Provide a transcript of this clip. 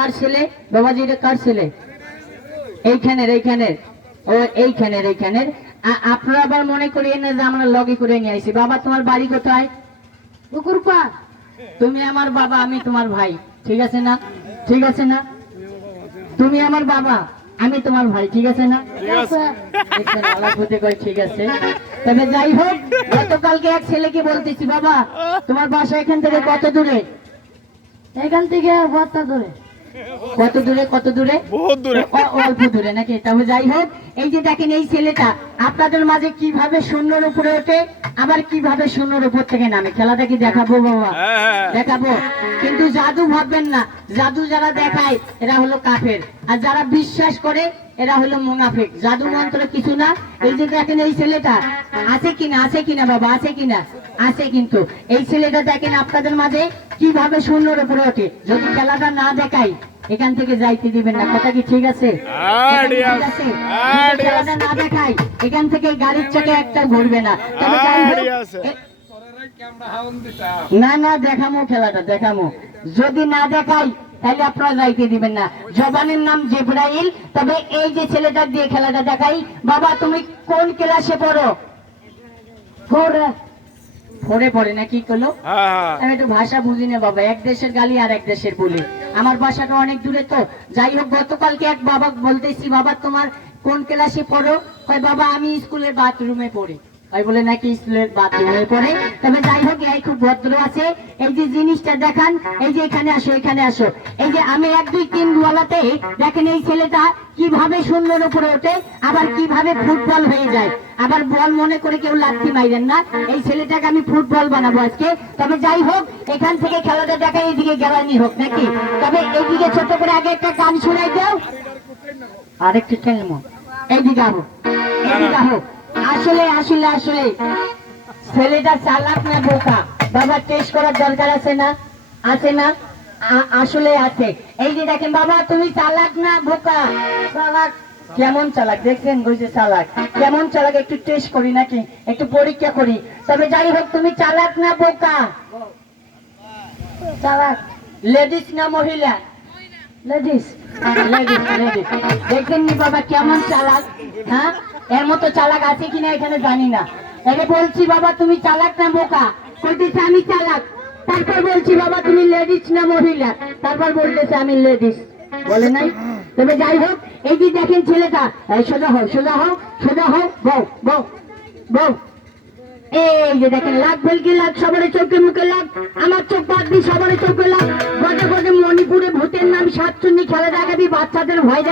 কার ছেলে বাবাজি? এটা কার ছেলে? এইখানের ও এইখানের। আপনারা আবার মনে করিয়ে না যে আমরা লগে করে নিয়ে আইছি। বাবা তোমার বাড়ি কোথায়? পুকুরপাড়। তুমি আমার বাবা, আমি তোমার ভাই, ঠিক আছে না? ঠিক আছে না? তুমি আমার বাবা, আমি তোমার ভাই, ঠিক আছে না? ঠিক আছে। তবে যাই হোক, গতকালকে এক ছেলেকে বলতেছি, বাবা তোমার বাসা এখান থেকে কত দূরে? এখান থেকে কত দূরে? কত দূরে? কত দূরে? বহুত দূরে। অল্প দূরে নাকি? তবে যাই হোক, এই যে দেখেন এই ছেলেটা আপনাদের মাঝে কিভাবে শূন্যর উপরে ওঠে, আবার কিভাবে শূন্যর উপর থেকে নামে। খেলাটা কি দেখাবো বাবা? দেখাবো, কিন্তু জাদু ভাববেন না। জাদু যারা দেখায় এরা হলো কাফের, আর যারা বিশ্বাস করে এরা হলো মুনাফিক। জাদু মন্ত্র কিছু না। এই যে দেখেন এই ছেলেটা আছে কিনা, আছে কিনা বাবা, আছে কিনা? আছে। কিন্তু এই ছেলেটা দেখেন আপনাদের মাঝে কিভাবে শূন্যর উপরে ওঠে। যদি খেলাটা না দেখাই এখান থেকে যাইতে দিবেন না, কথা কি ঠিক আছে? খেলাটা না দেখাই এখান থেকে গাড়ির চাকা একটা ঘুরবে না। না না দেখামো, খেলাটা দেখামো। যদি না দেখাই তাহলে আপনারা যাইতে দিবেন না। জবানের নাম জিবরাইল। তবে এই যে ছেলেটা দিয়ে খেলাটা দেখাই। বাবা তুমি কোন ক্লাসে পড়ো? ফোরে পড়ে না? কি করলো? আমি একটু ভাষা বুঝি না বাবা, এক দেশের গালি আর এক দেশের বলি। আমার বাসাটা অনেক দূরে তো। যাই হোক, গতকালকে এক বাবা বলতেছি, বাবা তোমার কোন ক্লাসে পড়ো? কয় বাবা আমি স্কুলের বাথরুমে পড়ি। ভাই বলে নাকি স্কুলের বাথরুমে পড়ে? তবে যাই হোক, এই খুব ভদ্র আছে। এই যে জিনিসটা দেখান, এই যে এখানে আসো, এখানে আসো। এই যে আমি 1 2 3 বলাতে দেখেন এই ছেলেটা কিভাবে শূন্যের উপরে ওঠে, আবার কিভাবে ফুটবল হয়ে যায়। আবার বল মনে করে কেউ লাথি মাইরেন না। এই ছেলেটাকে আমি ফুটবল বানাবো আজকে। তবে যাই হোক, এখান থেকে খেলাটা দেখা এইদিকে গেলানি হোক নাকি। তবে এইদিকে ছোট করে আগে একটা গান শোনাই দাও, আরেকটু টেলমো। এইদিকে আহো, এইদিকে আহো। আসলে আসলে আসলে ছেলেটা চালাক না বোকা? বাবা টেস্ট করার দরকার আছে না? আছে না? আসলে আছে। এই যে দেখেন বাবা, তুমি চালাক না বোকা? চালাক। কেমন চালাক দেখছেন? বুঝে চালাক কেমন চালাক, একটু টেস্ট করি নাকি, একটু পরীক্ষা করি। তবে যাই হোক, তুমি চালাক না বোকা? চালাক। লেডিস না মহিলা? লেডিস। Ladies ladies. দেখছেন নি বাবা কেমন চালাক? হ্যাঁ, এর মতো চালাক আছে কিনা এখানে জানি না। একে বলছি বাবা তুমি চালাক না বোকা? বলতেছে আমি চালাক। তারপর বলছি বাবা তুমি লেডিস না মহিলা? তারপর বলতেছে আমি লেডিস। বলে নাই? তবে যাই হোক, এই যে দেখেন ছেলেটা, সোজা হও, সোজা হও, সোজা হও, বউ বউ বউ। এই যে দেখেন লাগ ভেলকি লাগ, সবারে চোখে মুখে লাগ। আমার চোখ বাদ দিয়ে সবারে চোখে লাগ। গজে গজে মণিপুরে ভূতের নাম সাতচুন্নি খেলা দেখাবি, বাচ্চাদের ভয়